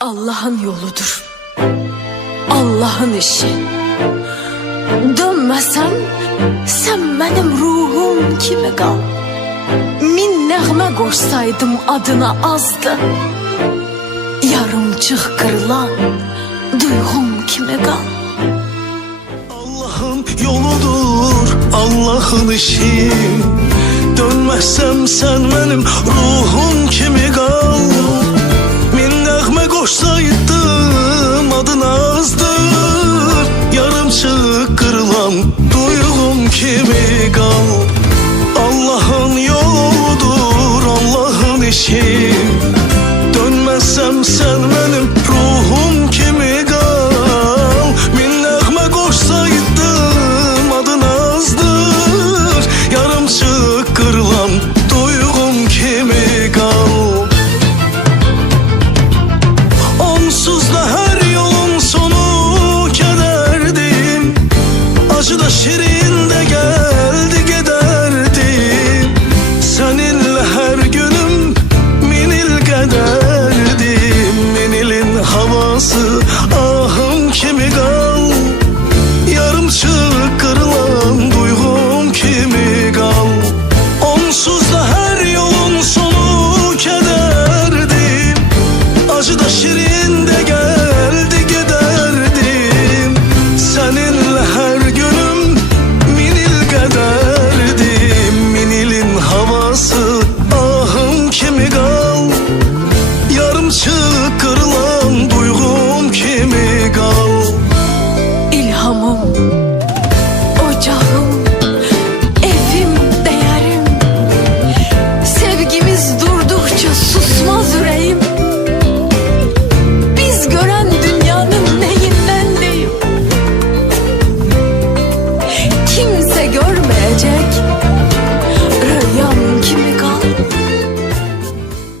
Allah'ın yoludur. Allah'ın işi. Dönmesen sen benim ruhum kimi kal. Min nəğmə qoşsaydım adına azdı. Yarımcıq qırılan duyğum kimi qal. Allah'ın yoludur, Allah'ın işi. Dönməsəm sən mənim ruhum kimi kimi kal şirin de geldi gede